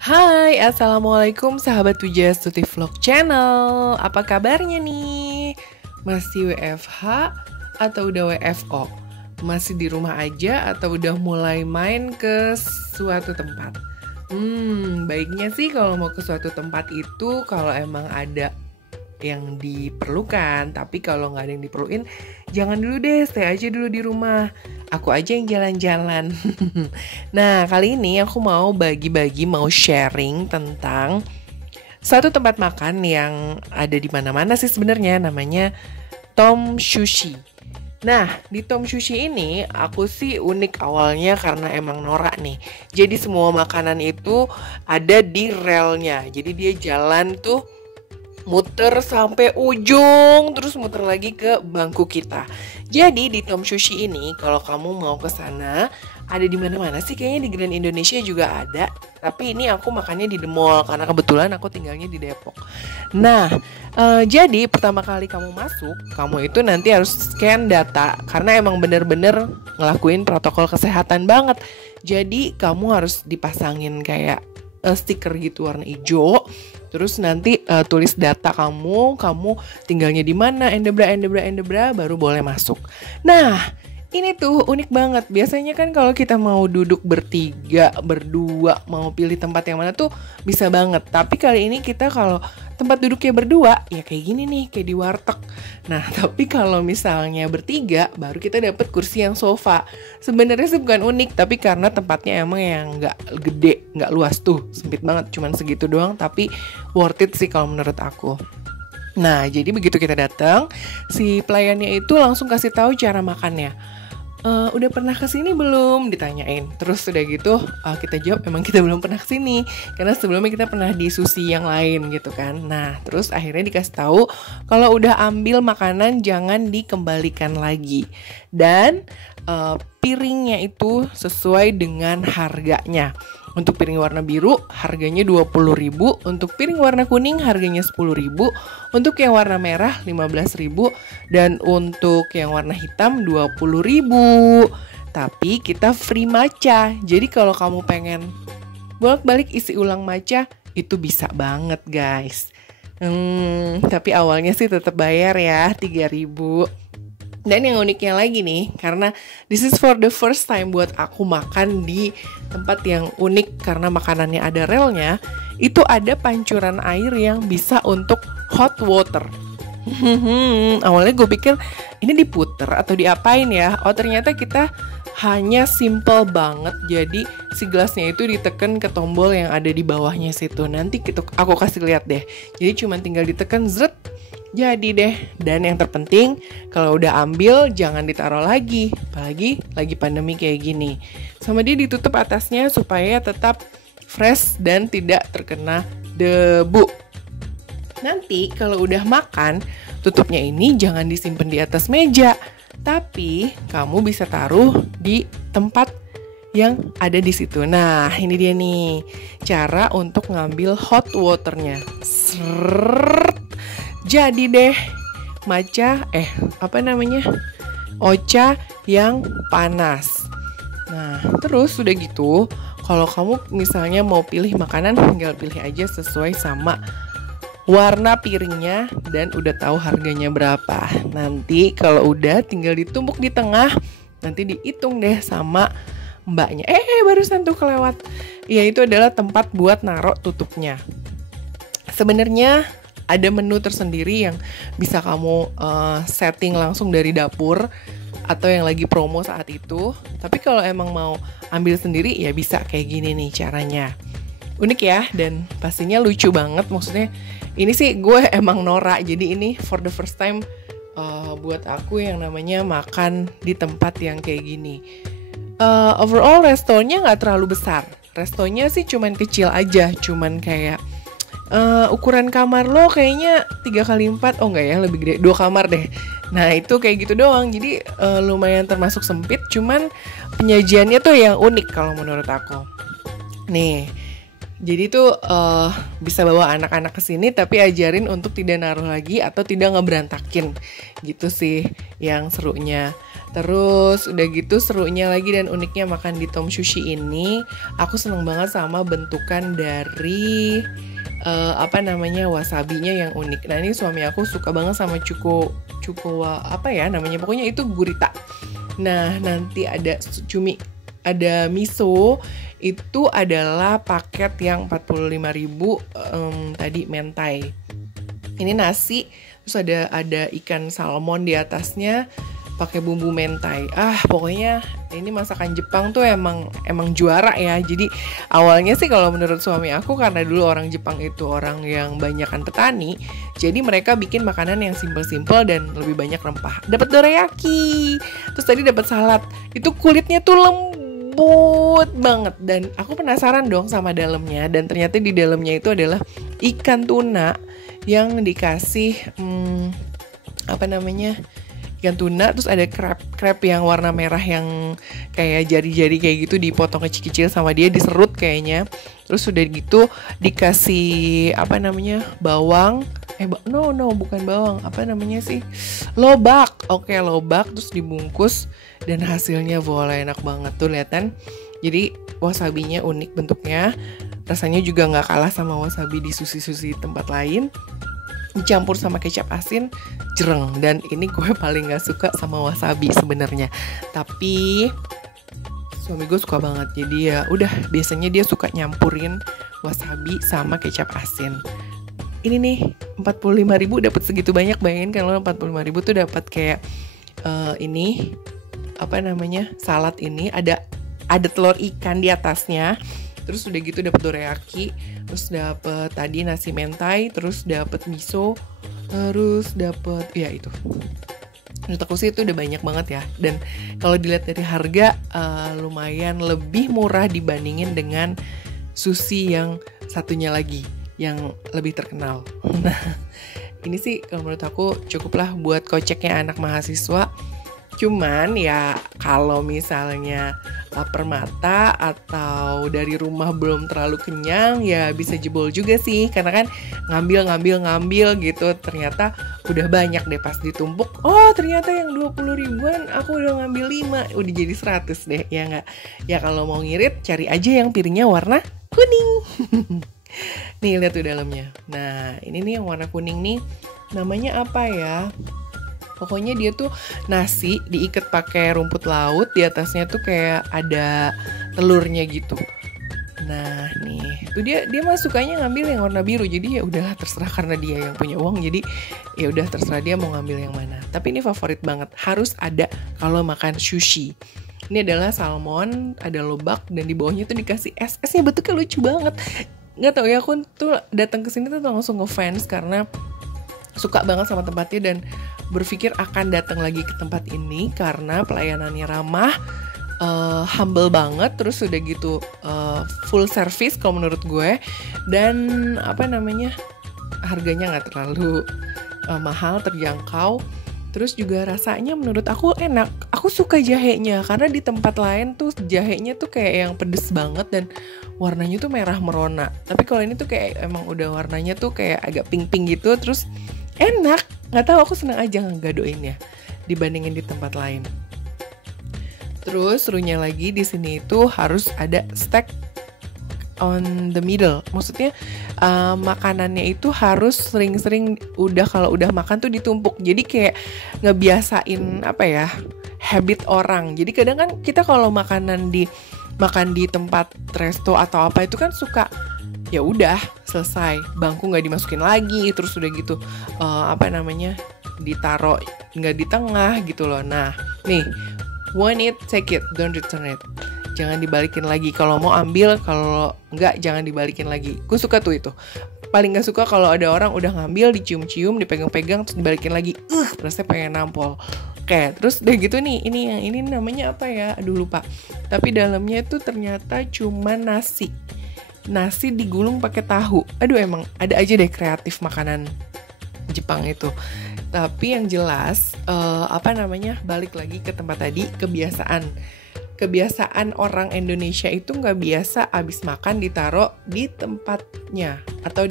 Hai, Assalamualaikum sahabat Wija Stuti Vlog Channel. Apa kabarnya nih? Masih WFH atau udah WFO? Masih di rumah aja atau udah mulai main ke suatu tempat? Baiknya sih kalau mau ke suatu tempat itu kalau emang ada yang diperlukan. Tapi kalau nggak ada yang diperluin, jangan dulu deh, stay aja dulu di rumah. Aku aja yang jalan-jalan. Nah, kali ini aku mau bagi-bagi, mau sharing tentang satu tempat makan yang ada di mana-mana sih sebenarnya, namanya Tom Sushi. Nah, di Tom Sushi ini aku sih unik awalnya karena emang norak nih. Jadi semua makanan itu ada di relnya. Jadi dia jalan tuh muter sampai ujung, terus muter lagi ke bangku kita. Jadi di Tom Sushi ini kalau kamu mau ke sana, ada di mana-mana sih, kayaknya di Grand Indonesia juga ada. Tapi ini aku makannya di The Mall karena kebetulan aku tinggalnya di Depok. Nah, jadi pertama kali kamu masuk, kamu itu nanti harus scan data karena emang bener-bener ngelakuin protokol kesehatan banget. Jadi kamu harus dipasangin kayak stiker gitu warna hijau. Terus nanti tulis data kamu tinggalnya di mana, endebra, baru boleh masuk. Nah, ini tuh unik banget. Biasanya kan kalau kita mau duduk bertiga, berdua, mau pilih tempat yang mana tuh bisa banget. Tapi kali ini kita kalau tempat duduknya berdua, ya kayak gini nih, kayak di warteg. Nah, tapi kalau misalnya bertiga, baru kita dapet kursi yang sofa. Sebenarnya sih bukan unik, tapi karena tempatnya emang yang nggak gede, nggak luas tuh, sempit banget, cuman segitu doang. Tapi worth it sih kalau menurut aku. Nah, jadi begitu kita datang, si pelayannya itu langsung kasih tahu cara makannya. Udah pernah kesini belum? Ditanyain. Terus udah gitu kita jawab emang kita belum pernah kesini karena sebelumnya kita pernah di sushi yang lain gitu kan. Nah, terus akhirnya dikasih tahu kalau udah ambil makanan jangan dikembalikan lagi. Dan piringnya itu sesuai dengan harganya. Untuk piring warna biru harganya 20.000, untuk piring warna kuning harganya 10.000, untuk yang warna merah 15.000, dan untuk yang warna hitam 20.000. Tapi kita free matcha. Jadi kalau kamu pengen bolak-balik isi ulang matcha itu bisa banget, guys. Tapi awalnya sih tetap bayar ya 3.000. Dan yang uniknya lagi nih, karena this is for the first time buat aku makan di tempat yang unik karena makanannya ada relnya, itu ada pancuran air yang bisa untuk hot water. Awalnya gue pikir ini diputer atau diapain ya. Oh, ternyata kita hanya simple banget. Jadi si gelasnya itu ditekan ke tombol yang ada di bawahnya situ. Nanti aku kasih lihat deh. Jadi cuma tinggal ditekan zret, jadi deh. Dan yang terpenting kalau udah ambil jangan ditaruh lagi, apalagi lagi pandemi kayak gini. Sama dia ditutup atasnya supaya tetap fresh dan tidak terkena debu. Nanti kalau udah makan, tutupnya ini jangan disimpan di atas meja, tapi kamu bisa taruh di tempat yang ada di situ. Nah, ini dia nih cara untuk ngambil hot waternya. Jadi deh matcha ocha yang panas. Nah, terus udah gitu, kalau kamu misalnya mau pilih makanan, tinggal pilih aja sesuai sama warna piringnya dan udah tahu harganya berapa. Nanti kalau udah tinggal ditumbuk di tengah, nanti dihitung deh sama mbaknya. Barusan tuh kelewat. Ya, itu adalah tempat buat naruh tutupnya. Sebenarnya ada menu tersendiri yang bisa kamu setting langsung dari dapur atau yang lagi promo saat itu. Tapi kalau emang mau ambil sendiri ya bisa kayak gini nih caranya. Unik ya, dan pastinya lucu banget. Maksudnya ini sih gue emang norak. Jadi ini for the first time buat aku yang namanya makan di tempat yang kayak gini. Overall restonya gak terlalu besar. Restonya sih cuman kecil aja. Cuman kayak ukuran kamar lo kayaknya 3x4. Oh enggak ya, lebih gede, 2 kamar deh. Nah itu kayak gitu doang. Jadi lumayan termasuk sempit. Cuman penyajiannya tuh yang unik kalau menurut aku. Nih, Jadi tuh bisa bawa anak-anak ke sini tapi ajarin untuk tidak naruh lagi atau tidak ngeberantakin. Gitu sih yang serunya. Terus udah gitu serunya lagi dan uniknya makan di Tom Sushi ini, aku seneng banget sama bentukan dari wasabinya yang unik. Nah ini suami aku suka banget sama cuko pokoknya itu gurita. Nah nanti ada cumi, ada miso, itu adalah paket yang 45.000 tadi mentai. Ini nasi, terus ada ikan salmon di atasnya pakai bumbu mentai. Pokoknya ini masakan Jepang tuh emang juara ya. Jadi awalnya sih kalau menurut suami aku, karena dulu orang Jepang itu orang yang banyakan petani, jadi mereka bikin makanan yang simple-simple dan lebih banyak rempah. Dapat dorayaki, terus tadi dapat salad. Itu kulitnya tuh lembut banget dan aku penasaran dong sama dalamnya, dan ternyata di dalamnya itu adalah ikan tuna yang dikasih ikan tuna, terus ada crab yang warna merah yang kayak jari-jari kayak gitu, dipotong kecil-kecil sama dia, diserut kayaknya. Terus udah gitu dikasih bawang, bukan bawang, lobak. Oke, lobak, terus dibungkus dan hasilnya voila, enak banget tuh liatan. Jadi wasabinya unik bentuknya, rasanya juga nggak kalah sama wasabi di sushi tempat lain. Dicampur sama kecap asin, jereng. Dan ini gue paling gak suka sama wasabi sebenarnya, tapi suami gue suka banget. Jadi ya udah, biasanya dia suka nyampurin wasabi sama kecap asin. Ini nih 45.000 dapat segitu banyak. Bayangin kalau 45.000 tuh dapat kayak salad ini, ada telur ikan di atasnya. Terus udah gitu dapet dorayaki, terus dapet tadi nasi mentai, terus dapet miso, terus dapet itu. Menurut aku sih itu udah banyak banget ya. Dan kalau dilihat dari harga lumayan lebih murah dibandingin dengan sushi yang satunya lagi yang lebih terkenal. Nah ini sih kalau menurut aku cukuplah buat koceknya anak mahasiswa. Cuman ya kalau misalnya lapar mata atau dari rumah belum terlalu kenyang, ya bisa jebol juga sih. Karena kan ngambil gitu, ternyata udah banyak deh pas ditumpuk. Oh ternyata yang 20 ribuan aku udah ngambil 5, udah jadi 100 deh, ya nggak? Ya kalau mau ngirit cari aja yang piringnya warna kuning. Nih lihat tuh dalamnya. Nah ini nih yang warna kuning nih, namanya apa ya? Pokoknya dia tuh nasi diikat pakai rumput laut, di atasnya tuh kayak ada telurnya gitu. Nah nih, tuh dia mah sukanya ngambil yang warna biru. Jadi ya udahlah, terserah, karena dia yang punya uang. Jadi ya udah terserah dia mau ngambil yang mana. Tapi ini favorit banget, harus ada kalau makan sushi. Ini adalah salmon, ada lobak, dan di bawahnya tuh dikasih es. Esnya bentuknya lucu banget. Nggak tahu ya, aku tuh datang ke sini tuh langsung ngefans karena suka banget sama tempatnya dan berpikir akan datang lagi ke tempat ini karena pelayanannya ramah, humble banget, terus udah gitu full service kalau menurut gue, dan harganya nggak terlalu mahal, terjangkau. Terus juga rasanya menurut aku enak. Aku suka jahenya, karena di tempat lain tuh jahenya tuh kayak yang pedes banget dan warnanya tuh merah merona. Tapi kalau ini tuh kayak emang udah warnanya tuh kayak agak pink-pink gitu, terus enak. Nggak tahu, aku seneng aja ngegadoinnya dibandingin di tempat lain. Terus serunya lagi di sini itu harus ada steak on the middle. Maksudnya makanannya itu harus sering-sering, kalau udah makan tuh ditumpuk. Jadi kayak ngebiasain habit orang. Jadi kadang kan kita kalau makan di tempat resto atau apa itu kan suka ya udah selesai, bangku nggak dimasukin lagi, terus udah gitu ditaruh nggak di tengah gitu loh. Nah nih, want it, take it, don't return it. Jangan dibalikin lagi. Kalau mau ambil, kalau nggak jangan dibalikin lagi. Gue suka tuh itu. Paling nggak suka kalau ada orang udah ngambil, dicium-cium, dipegang-pegang, terus dibalikin lagi. Rasanya pengen nampol. Oke, terus udah gitu nih, ini namanya apa ya? Aduh lupa. Tapi dalamnya itu ternyata cuma nasi digulung pakai tahu. Aduh, emang ada aja deh kreatif makanan Jepang itu. Tapi yang jelas balik lagi ke tempat tadi, kebiasaan. kebiasaan orang Indonesia itu nggak biasa abis makan ditaruh di tempatnya, atau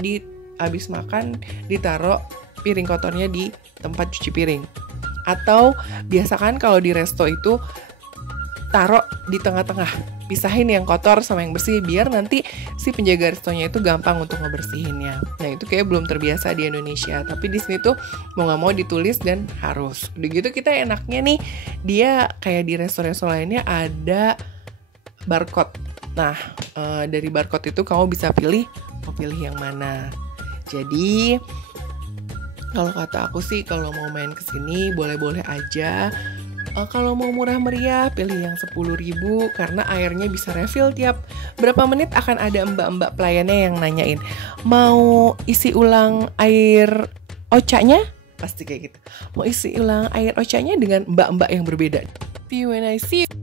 abis makan ditaruh piring kotornya di tempat cuci piring. Atau biasakan kalau di resto itu taruh di tengah-tengah, pisahin yang kotor sama yang bersih biar nanti si penjaga restonya itu gampang untuk ngebersihinnya. Nah itu kayak belum terbiasa di Indonesia, tapi di sini tuh mau nggak mau ditulis dan harus. Udah gitu kita enaknya nih, dia kayak di resto-resto lainnya ada barcode. Nah dari barcode itu kamu bisa pilih mau pilih yang mana. Jadi kalau kata aku sih kalau mau main kesini boleh-boleh aja. Kalau mau murah meriah pilih yang 10.000 karena airnya bisa refill tiap berapa menit. Akan ada mbak-mbak pelayannya yang nanyain mau isi ulang air ocanya, pasti kayak gitu. Mau isi ulang air ocanya dengan mbak-mbak yang berbeda. See you when I see you.